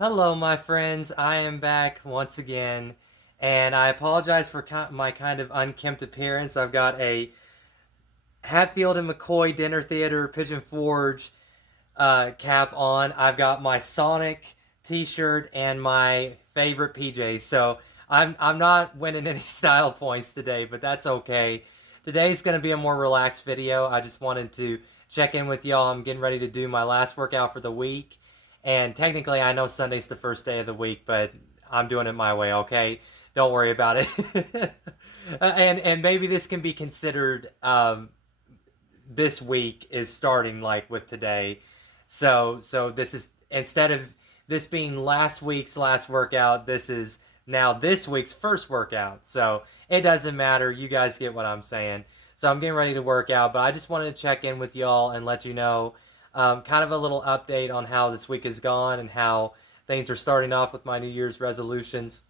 Hello, my friends. I am back once again, and I apologize for my kind of unkempt appearance. I've got a Hatfield and McCoy Dinner Theater Pigeon Forge cap on. I've got my Sonic T-shirt and my favorite PJs. So I'm not winning any style points today, but that's okay. Today's gonna be a more relaxed video. I just wanted to check in with y'all. I'm getting ready to do my last workout for the week, and technically I know Sunday's the first day of the week, but I'm doing it my way. Okay, don't worry about it. And maybe this can be considered this week is starting like with today. So this is, instead of this being last week's last workout, this is now this week's first workout. So it doesn't matter. You guys get what I'm saying. So I'm getting ready to work out, but I just wanted to check in with y'all and let you know kind of a little update on how this week has gone and how things are starting off with my New Year's resolutions.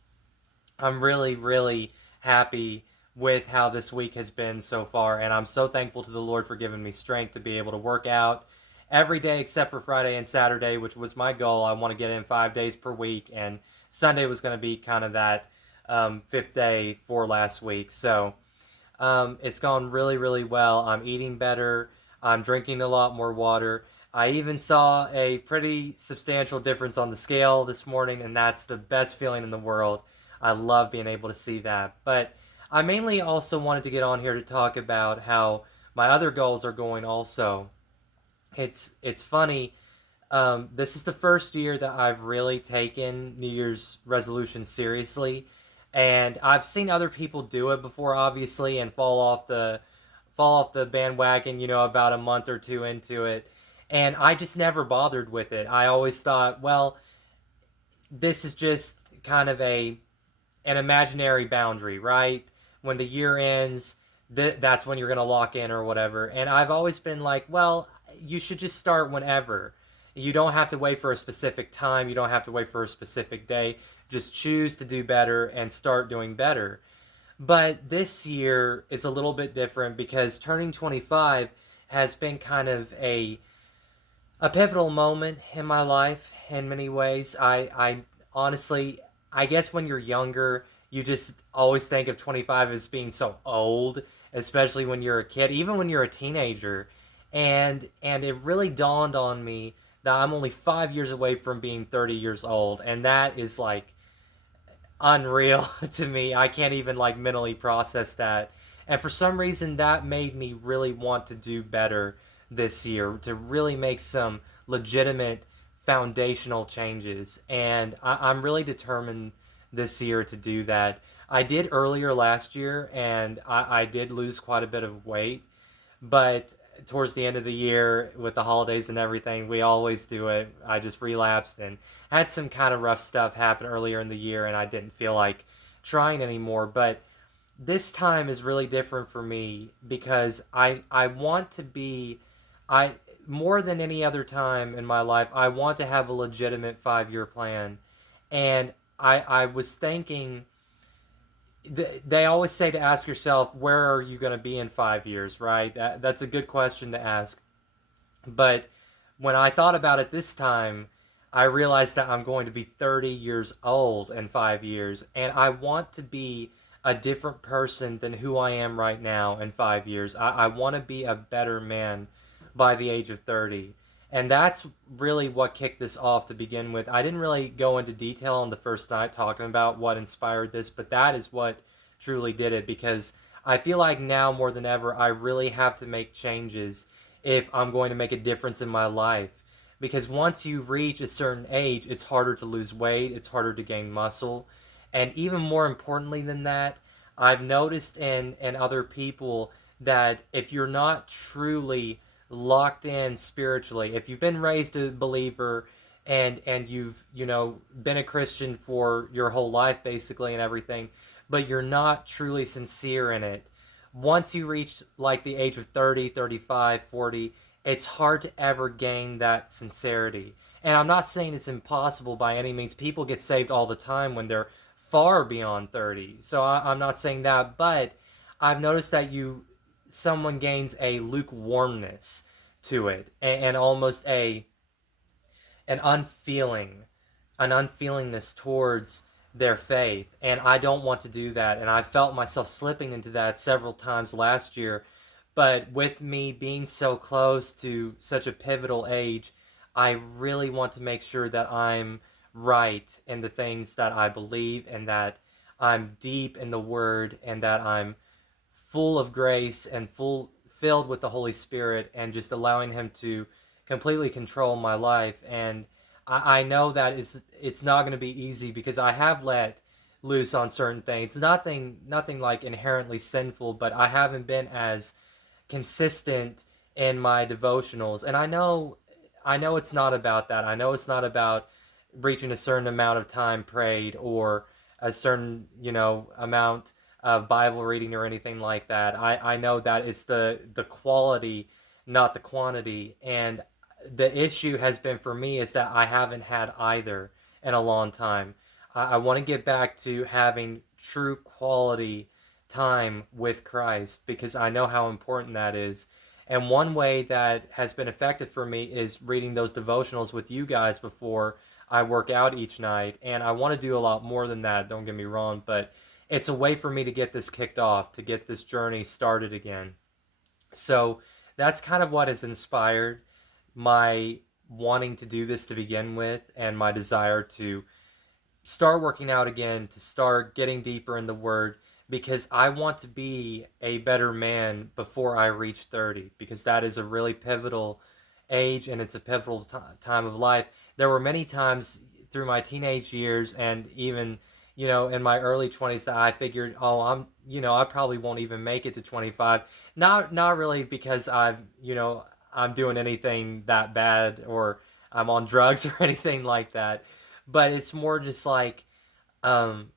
I'm really, really happy with how this week has been so far, and I'm so thankful to the Lord for giving me strength to be able to work out every day except for Friday and Saturday, which was my goal. I want to get in 5 days per week, and Sunday was going to be kind of that fifth day for last week. So it's gone really, really well. I'm eating better. I'm drinking a lot more water. I even saw a pretty substantial difference on the scale this morning, and that's the best feeling in the world. I love being able to see that. But I mainly also wanted to get on here to talk about how my other goals are going also. It's funny. This is the first year that I've really taken New Year's resolutions seriously, and I've seen other people do it before, obviously, and fall off the bandwagon, about a month or two into it, and I just never bothered with it. I always thought, well, this is just kind of an imaginary boundary, right? When the year ends, that's when you're going to lock in or whatever. And I've always been like, well, you should just start whenever. You don't have to wait for a specific time. You don't have to wait for a specific day. Just choose to do better and start doing better. But this year is a little bit different because turning 25 has been kind of a pivotal moment in my life in many ways. I honestly, I guess when you're younger, you just always think of 25 as being so old, especially when you're a kid, even when you're a teenager. And it really dawned on me that I'm only 5 years away from being 30 years old, and that is like unreal to me. I can't even like mentally process that. And for some reason, that made me really want to do better this year, to really make some legitimate foundational changes. And I'm really determined this year to do that. I did earlier last year, and I did lose quite a bit of weight, but towards the end of the year with the holidays and everything, we always do it. I just relapsed and had some kind of rough stuff happen earlier in the year, and I didn't feel like trying anymore. But this time is really different for me because I want to be, I more than any other time in my life, I want to have a legitimate 5 year plan. And I was thinking, they always say to ask yourself, where are you going to be in 5 years, right? That's a good question to ask. But when I thought about it this time, I realized that I'm going to be 30 years old in 5 years, and I want to be a different person than who I am right now in 5 years. I want to be a better man by the age of 30. And that's really what kicked this off to begin with. I didn't really go into detail on the first night talking about what inspired this, but that is what truly did it, because I feel like now more than ever, I really have to make changes if I'm going to make a difference in my life. Because once you reach a certain age, it's harder to lose weight, it's harder to gain muscle. And even more importantly than that, I've noticed in other people that if you're not truly locked in spiritually, if you've been raised a believer and you've, been a Christian for your whole life basically and everything, but you're not truly sincere in it, once you reach like the age of 30, 35, 40, it's hard to ever gain that sincerity. And I'm not saying it's impossible by any means. People get saved all the time when they're far beyond 30. So I'm not saying that, but I've noticed that someone gains a lukewarmness to it, and almost an unfeeling an unfeelingness towards their faith, and I don't want to do that. And I felt myself slipping into that several times last year. But with me being so close to such a pivotal age, I really want to make sure that I'm right in the things that I believe, and that I'm deep in the Word, and that I'm full of grace and filled with the Holy Spirit, and just allowing Him to completely control my life. And I know that it's not going to be easy, because I have let loose on certain things. Nothing like inherently sinful, but I haven't been as consistent in my devotionals. And I know it's not about that. I know it's not about reaching a certain amount of time prayed, or a certain, amount of Bible reading or anything like that. I know that it's the quality, not the quantity. And the issue has been for me is that I haven't had either in a long time. I want to get back to having true quality time with Christ, because I know how important that is. And one way that has been effective for me is reading those devotionals with you guys before I work out each night. And I want to do a lot more than that, don't get me wrong, but it's a way for me to get this kicked off, to get this journey started again. So that's kind of what has inspired my wanting to do this to begin with, and my desire to start working out again, to start getting deeper in the Word, because I want to be a better man before I reach 30, because that is a really pivotal age, and it's a pivotal time of life. There were many times through my teenage years, and even in my early 20s, that I figured, oh, I probably won't even make it to 25. Not really because I'm doing anything that bad, or I'm on drugs or anything like that, but it's more just like, um,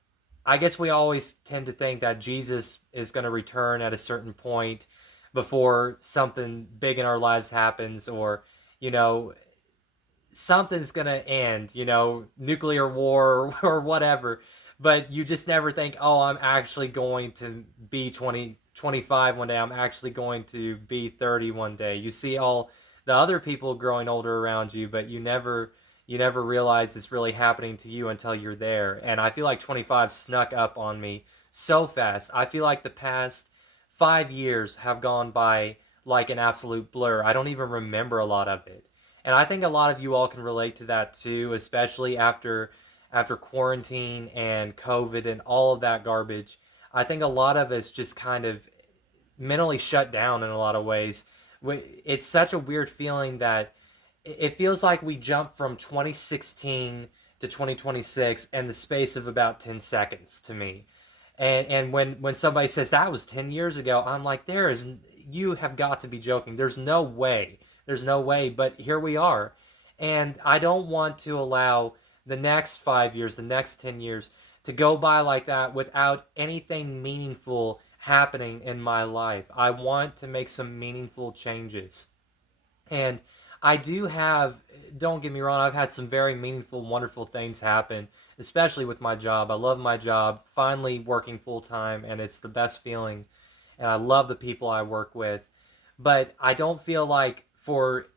I guess we always tend to think that Jesus is going to return at a certain point before something big in our lives happens, or you know something's going to end, nuclear war, or whatever. But you just never think, oh, I'm actually going to be 25 one day. I'm actually going to be 30 one day. You see all the other people growing older around you, but you never realize it's really happening to you until you're there. And I feel like 25 snuck up on me so fast. I feel like the past 5 years have gone by like an absolute blur. I don't even remember a lot of it. And I think a lot of you all can relate to that too, especially after quarantine and COVID and all of that garbage. I think a lot of us just kind of mentally shut down in a lot of ways. It's such a weird feeling that it feels like we jumped from 2016 to 2026 in the space of about 10 seconds to me. And when somebody says that was 10 years ago, I'm like, you have got to be joking. There's no way. There's no way, but here we are. And I don't want to allow the next 5 years, the next 10 years to go by like that without anything meaningful happening in my life. I want to make some meaningful changes. And I do have, don't get me wrong, I've had some very meaningful, wonderful things happen, especially with my job. I love my job, finally working full time, and it's the best feeling. And I love the people I work with. But I don't feel like, for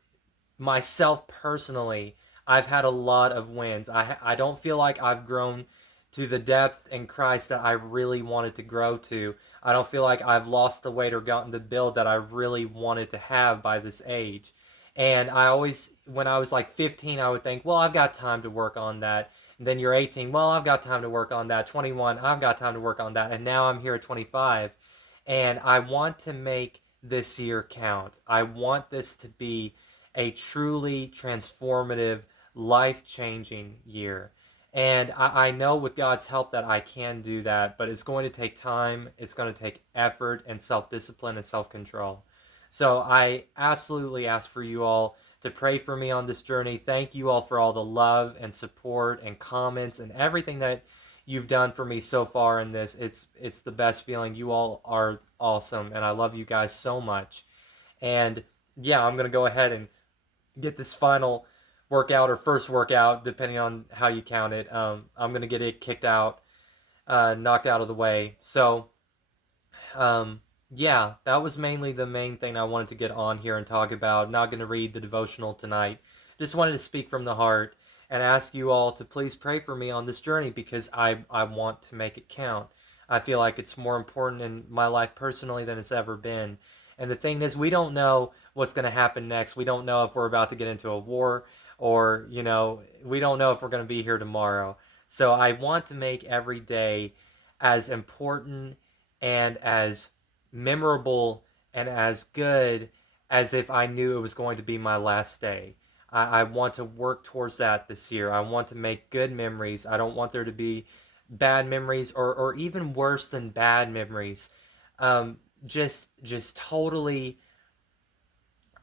myself personally, I've had a lot of wins. I don't feel like I've grown to the depth in Christ that I really wanted to grow to. I don't feel like I've lost the weight or gotten the build that I really wanted to have by this age. And I always, when I was like 15, I would think, well, I've got time to work on that. And then you're 18, well, I've got time to work on that. 21, I've got time to work on that. And now I'm here at 25, and I want to make this year count. I want this to be a truly transformative, life changing year. And I know with God's help that I can do that, but it's going to take time, it's going to take effort and self discipline and self control. So I absolutely ask for you all to pray for me on this journey. Thank you all for all the love and support and comments and everything that you've done for me so far in this. It's the best feeling. You all are awesome, and I love you guys so much. And yeah, I'm gonna go ahead and get this final workout, or first workout, depending on how you count it. I'm gonna get it kicked out, knocked out of the way. So yeah, that was mainly the main thing I wanted to get on here and talk about. Not gonna read the devotional tonight. Just wanted to speak from the heart, and ask you all to please pray for me on this journey because I want to make it count. I feel like it's more important in my life personally than it's ever been. And the thing is, we don't know what's going to happen next. We don't know if we're about to get into a war, or, we don't know if we're going to be here tomorrow. So I want to make every day as important and as memorable and as good as if I knew it was going to be my last day. I want to work towards that this year. I want to make good memories. I don't want there to be bad memories, or even worse than bad memories. Um, just totally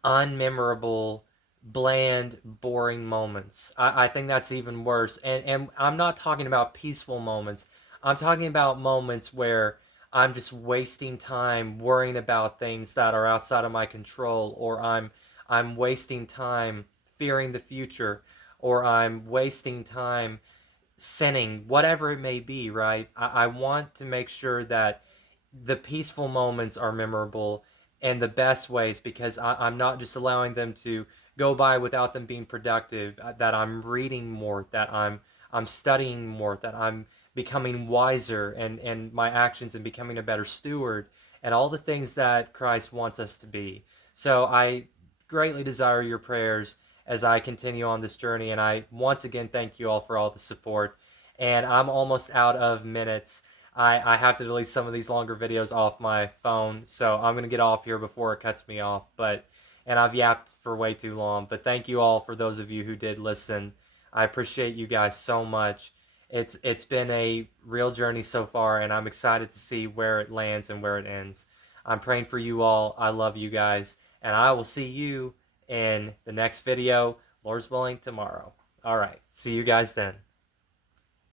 unmemorable, bland, boring moments. I think that's even worse. And I'm not talking about peaceful moments. I'm talking about moments where I'm just wasting time worrying about things that are outside of my control, or I'm wasting time fearing the future, or I'm wasting time sinning, whatever it may be, right? I want to make sure that the peaceful moments are memorable in the best ways, because I'm not just allowing them to go by without them being productive. That I'm reading more, that I'm studying more, that I'm becoming wiser and my actions, and becoming a better steward, and all the things that Christ wants us to be. So I greatly desire your prayers as I continue on this journey, and I once again thank you all for all the support. And I'm almost out of minutes. I have to delete some of these longer videos off my phone, so I'm gonna get off here before it cuts me off. And I've yapped for way too long. But thank you all for those of you who did listen. I appreciate you guys so much. It's been a real journey so far, and I'm excited to see where it lands and where it ends. I'm praying for you all. I love you guys, and I will see you in the next video, Lord's willing, tomorrow. All right, see you guys then.